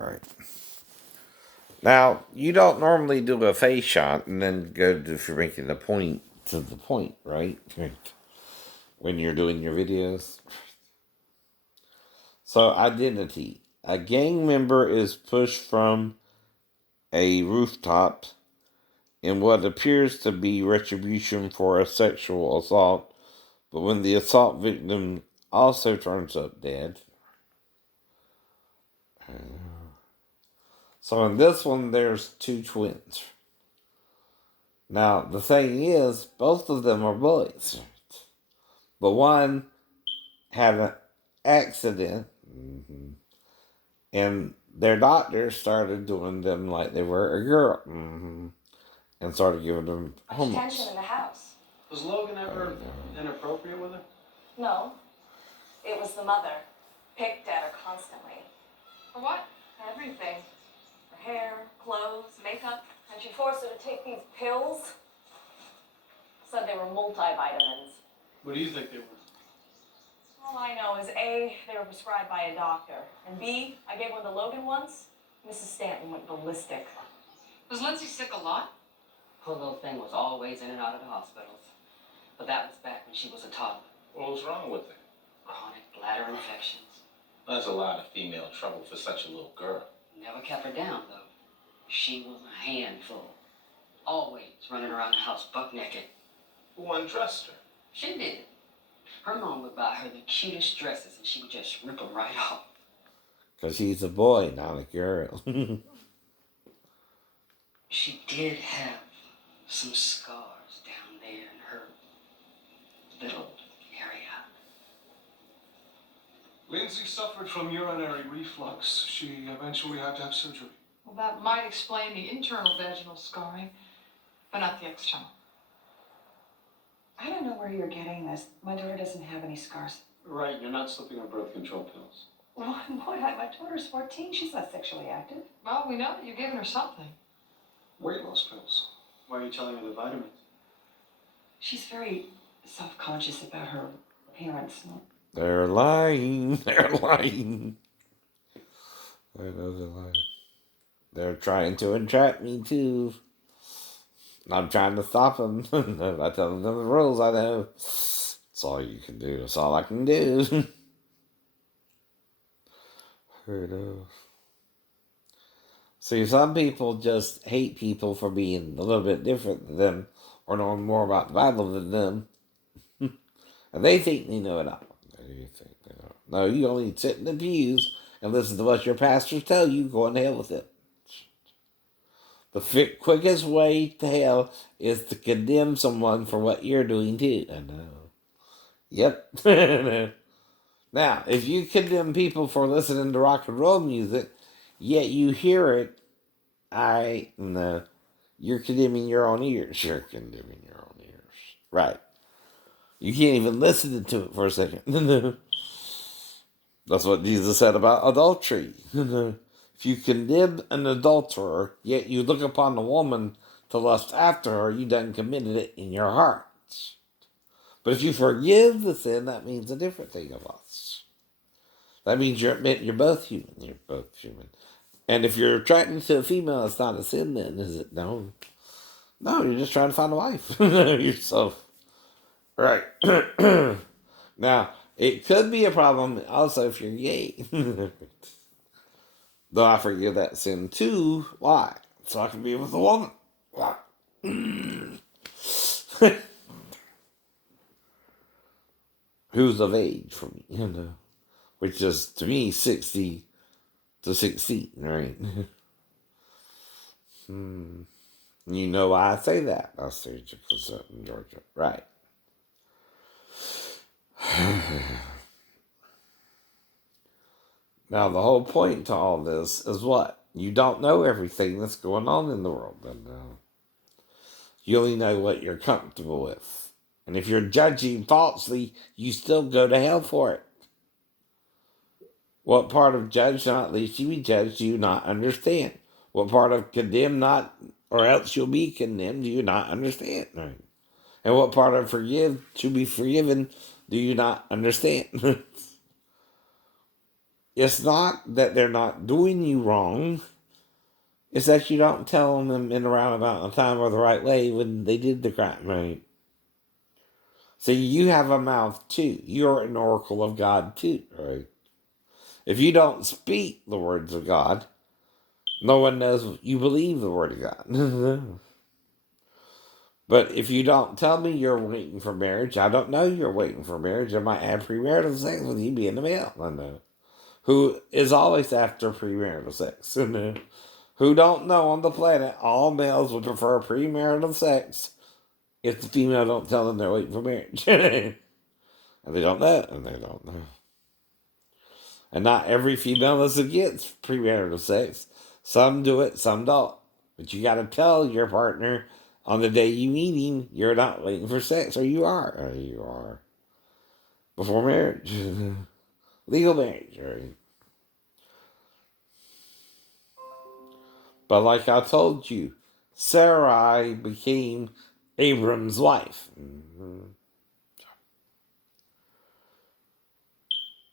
Right. Now, you don't normally do a face shot and then go to, if you're making the point to the point, right? When you're doing your videos. So, identity. A gang member is pushed from a rooftop in what appears to be retribution for a sexual assault, but when the assault victim also turns up dead. So in this one, there's two twins. Now, the thing is, both of them are boys. But one had an accident, and their doctor started doing them like they were a girl, and started giving them hormones. Tension in the house. Was Logan ever inappropriate with her? No, it was the mother. Picked at her constantly. For what? Everything. Her hair, clothes, makeup. And she forced her to take these pills. Said they were multivitamins. What do you think they were? All I know is A, they were prescribed by a doctor. And B, I gave one to Logan once. Mrs. Stanton went ballistic. Was Lindsay sick a lot? Poor little thing was always in and out of the hospitals. But that was back when she was a toddler. What was wrong with her? Chronic bladder infections. That's a lot of female trouble for such a little girl. Never kept her down, though. She was a handful. Always running around the house buck naked. Who undressed her? She did. Her mom would buy her the cutest dresses, and she would just rip them right off. Because he's a boy, not a girl. She did have some scars down there in her little area. Lindsay suffered from urinary reflux. She eventually had to have surgery. Well, that might explain the internal vaginal scarring, but not the external. I don't know where you're getting this. My daughter doesn't have any scars. Right, you're not slipping on birth control pills. Well, boy, my daughter's 14. She's not sexually active. Well, we know that you're giving her something. Weight loss pills. Why are you telling her the vitamins? She's very self-conscious about her appearance. They're lying. They're lying. I know they're lying. They're trying to entrap me too. I'm trying to stop them. I tell them the rules I know. That's all you can do. That's all I can do. See, some people just hate people for being a little bit different than them or knowing more about the Bible than them. And they think they know it all. No, you only sit in the pews and listen to what your pastors tell you. Go in hell with it. The quickest way to hell is to condemn someone for what you're doing too. I know. Yep. Now, if you condemn people for listening to rock and roll music, yet you hear it, no. You're condemning your own ears. You're condemning your own ears. Right. You can't even listen to it for a second. That's what Jesus said about adultery. If you condemn an adulterer, yet you look upon a woman to lust after her, you done committed it in your heart. But if you forgive the sin, that means a different thing of us. That means you admit you're both human. You're both human. And if you're attracted to a female, it's not a sin then, is it? No. No, you're just trying to find a wife. Yourself. Right. Now, it could be a problem also if you're gay. Though I forgive that sin too. Why? So I can be with a woman. Why? Who's of age for me, which is to me 60 to 16, right? You know why I say that? I say because in Georgia, right? Now the whole point to all this is what? You don't know everything that's going on in the world, and you only know what you're comfortable with. And if you're judging falsely, you still go to hell for it. What part of judge not lest you be judged do you not understand? What part of condemn not, or else you'll be condemned, do you not understand? Right? And what part of forgive to be forgiven do you not understand? it's not that they're not doing you wrong. It's that you don't tell them in a roundabout time or the right way when they did the crime, right? See, you have a mouth too. You're an oracle of God too, right? If you don't speak the words of God, no one knows you believe the word of God. But if you don't tell me you're waiting for marriage, I don't know you're waiting for marriage. I might have premarital sex with you being a male. I know. Who is always after premarital sex. Who don't know on the planet all males would prefer premarital sex if the female don't tell them they're waiting for marriage. And they don't know. And they don't know. And not every female is against premarital sex. Some do it, some don't. But you got to tell your partner on the day you meet him, you're not waiting for sex, or you are. Or you are. Before marriage. Legal marriage, right? But like I told you, Sarai became Abram's wife.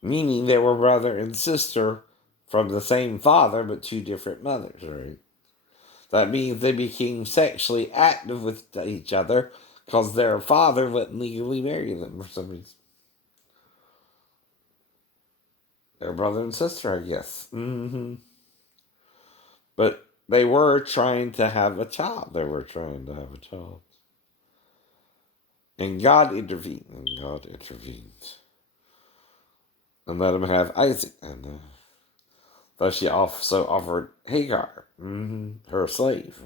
Meaning they were brother and sister from the same father, but two different mothers, right? That means they became sexually active with each other because their father wouldn't legally marry them for some reason. Their brother and sister, I guess. But they were trying to have a child. And God intervened. And let him have Isaac. And thus she also offered Hagar, her slave.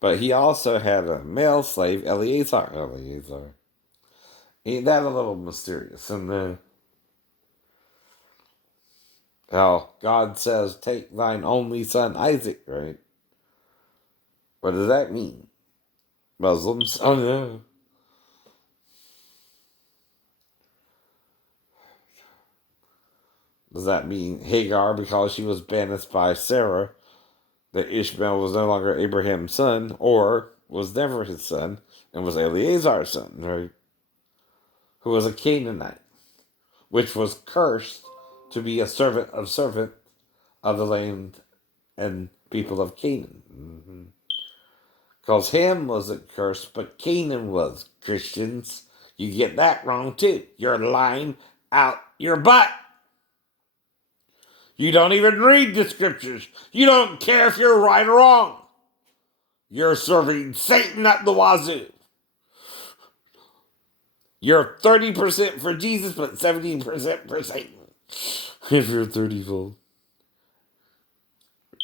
But he also had a male slave, Eleazar. Ain't that a little mysterious? And how God says, take thine only son Isaac, right? What does that mean? Muslims? Oh no. Does that mean Hagar, because she was banished by Sarah, that Ishmael was no longer Abraham's son, or was never his son, and was Eleazar's son, right? Who was a Canaanite, which was cursed to be a servant of the land and people of Canaan. Because Ham wasn't cursed, but Canaan was. Christians, you get that wrong too. You're lying out your butt. You don't even read the scriptures. You don't care if you're right or wrong. You're serving Satan at the wazoo. You're 30% for Jesus, but 70% for Satan. If you're 30-fold.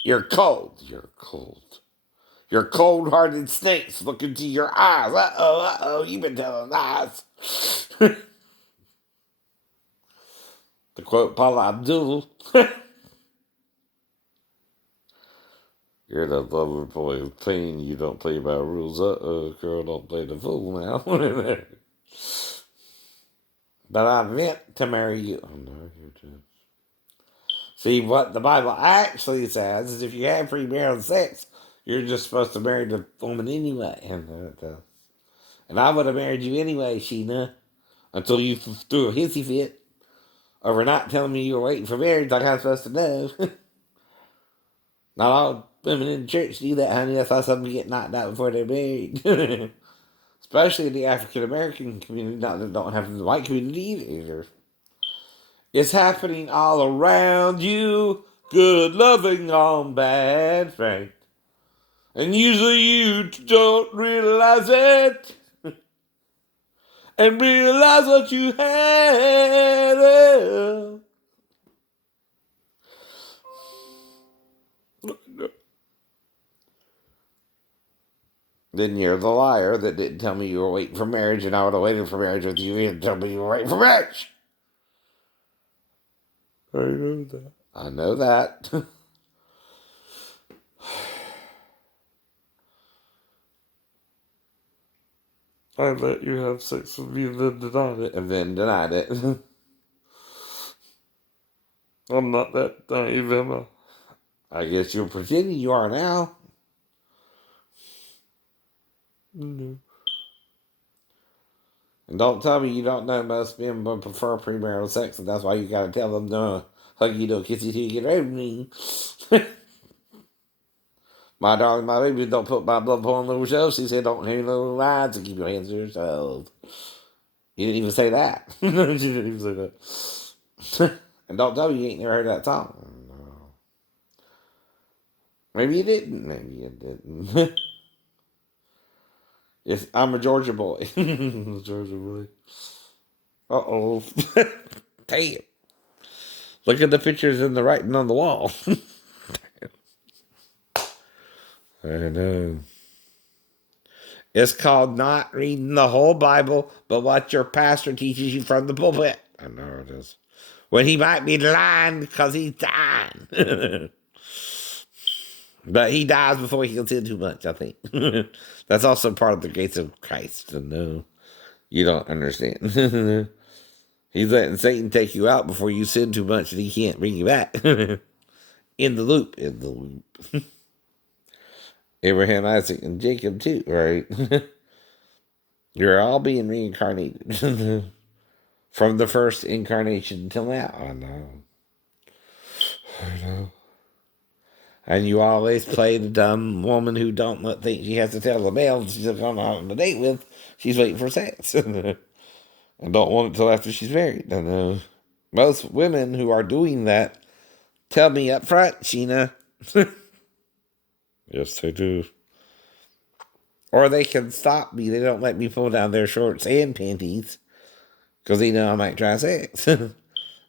You're cold. You're cold-hearted snakes look into your eyes. You've been telling lies. To quote Paula Abdul, you're the lover boy of pain. You don't play by rules. Girl, don't play the fool now. But I meant to marry you. Oh, no, you did. See, what the Bible actually says is if you have premarital sex, you're just supposed to marry the woman anyway. And I would have married you anyway, Sheena, until you threw a hissy fit over not telling me you were waiting for marriage like I'm supposed to know. Not all women in the church do that, honey. That's why some get knocked out before they're married. Especially in the African American community, not that don't have in the white community either. It's happening all around you. Good loving on bad faith. And usually you don't realize it. And realize what you had. Then you're the liar that didn't tell me you were waiting for marriage, and I would have waited for marriage with you and tell me you were waiting for marriage. I know that. I let you have sex with me and then denied it. I'm not that naive, am I? I guess you're pretending you are now. No. And don't tell me you don't know most men would prefer premarital sex, and that's why you gotta tell them no. huggy, no kissy till you get ready with me. My darling, my baby, don't put my blood upon little shelves. She said, don't hang little lines and keep your hands to yourself. You didn't even say that. She didn't even say that. And don't tell me you ain't never heard that song. No. Maybe you didn't. Maybe you didn't. Yes, I'm a Georgia boy. Georgia boy. Uh-oh. Damn. Look at the pictures and the writing on the wall. I know. It's called not reading the whole Bible, but what your pastor teaches you from the pulpit. I know it is. When he might be lying because he's dying. But he dies before he can sin too much, I think. That's also part of the grace of Christ. And no, you don't understand. He's letting Satan take you out before you sin too much and he can't bring you back. In the loop. In the loop. Abraham, Isaac, and Jacob too, right? You're all being reincarnated. From the first incarnation until now. I know. I know. And you always play the dumb woman who don't think she has to tell the male she's going on a date with. She's waiting for sex. And don't want it till after she's married. I know. Most women who are doing that tell me up front, Sheena. Yes, they do. Or they can stop me. They don't let me pull down their shorts and panties because they know I might try sex.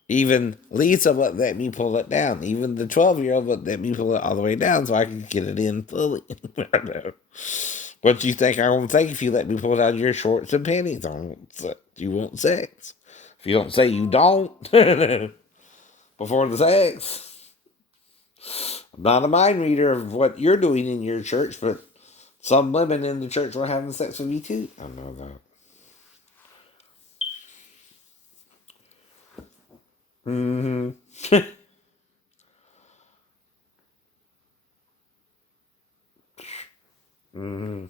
Even Lisa wouldn't let me pull it down. Even the 12-year-old wouldn't let me pull it all the way down so I could get it in fully. I know. What do you think I won't think if you let me pull down your shorts and panties? You want sex. If you don't say you don't before the sex. I'm not a mind reader of what you're doing in your church, but some women in the church were having sex with me too. I know that. Mm-hmm. Mm-hmm.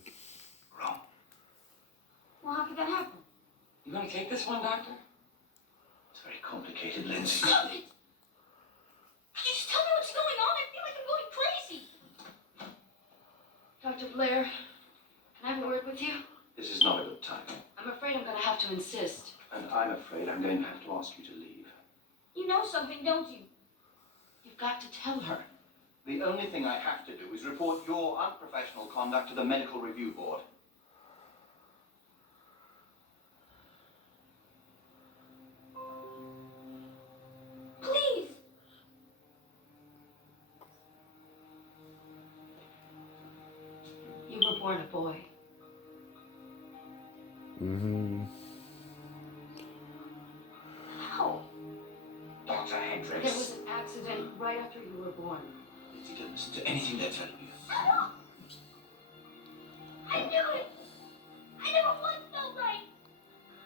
Wrong. Well, how could that happen? You gonna take this one, Doctor? It's very complicated, Lindsay. Stop it! Could you just tell me what's going on? I feel like I'm going crazy. Dr. Blair, can I have a word with you? This is not a good time. I'm afraid I'm gonna have to insist. And I'm afraid I'm going to have to ask you to leave. You know something, don't you? You've got to tell her. The only thing I have to do is report your unprofessional conduct to the Medical Review Board. Please! You were born a boy. Mm-hmm. How? Dr. There Hendricks. was an accident right after you were born. Lindsay, don't listen to anything they're telling you. Shut up! I knew it! I never once felt right!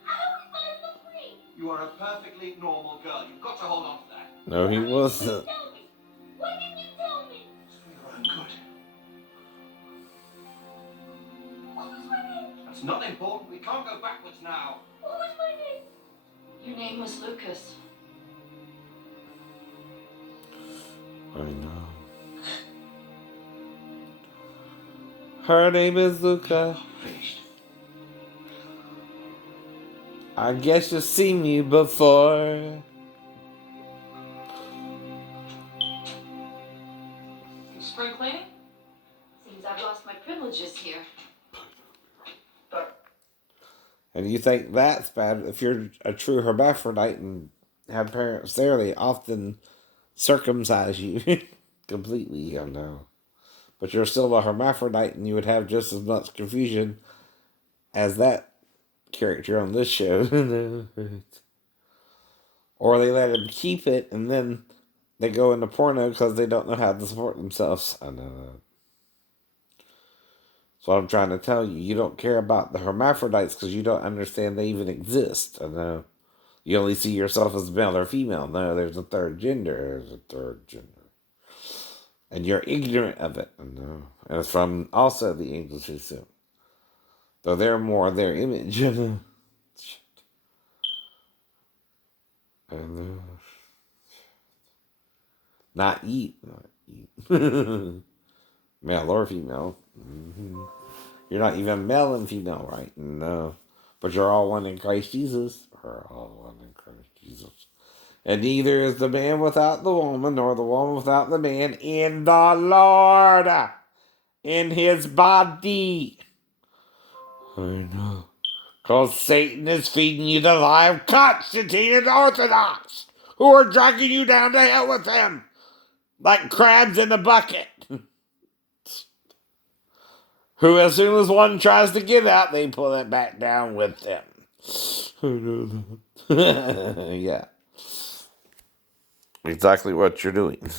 I always thought I was free! You are a perfectly normal girl. You've got to hold on to that. No, he wasn't. Tell me! Why didn't you tell me? It's for your own good. What was my name? That's not important. We can't go backwards now. What was my name? Your name was Lucas. I know. Her name is Luca. Finished. I guess you've seen me before. Spring cleaning? Seems I've lost my privileges here. And you think that's bad. If you're a true hermaphrodite and have parents there, they often circumcise you completely, I know. But you're still a hermaphrodite and you would have just as much confusion as that character on this show. Or they let him keep it and then they go into porno because they don't know how to support themselves. I know that. So I'm trying to tell you, you don't care about the hermaphrodites because you don't understand they even exist. I know. You only see yourself as male or female. No, there's a third gender. There's a third gender. And you're ignorant of it. I know. And it's from also the angels who sin. Though they're more their image. I know. I know. Not eat. Not eat. Male or female. Mm-hmm. You're not even male and female, right? No. But you're all one in Christ Jesus. We're all one in Christ Jesus. And neither is the man without the woman, nor the woman without the man in the Lord. In his body. I know. Because Satan is feeding you the lie of Constantine Orthodox, who are dragging you down to hell with him, like crabs in a bucket. Who, as soon as one tries to get out, they pull it back down with them. I know that. Yeah. Exactly what you're doing.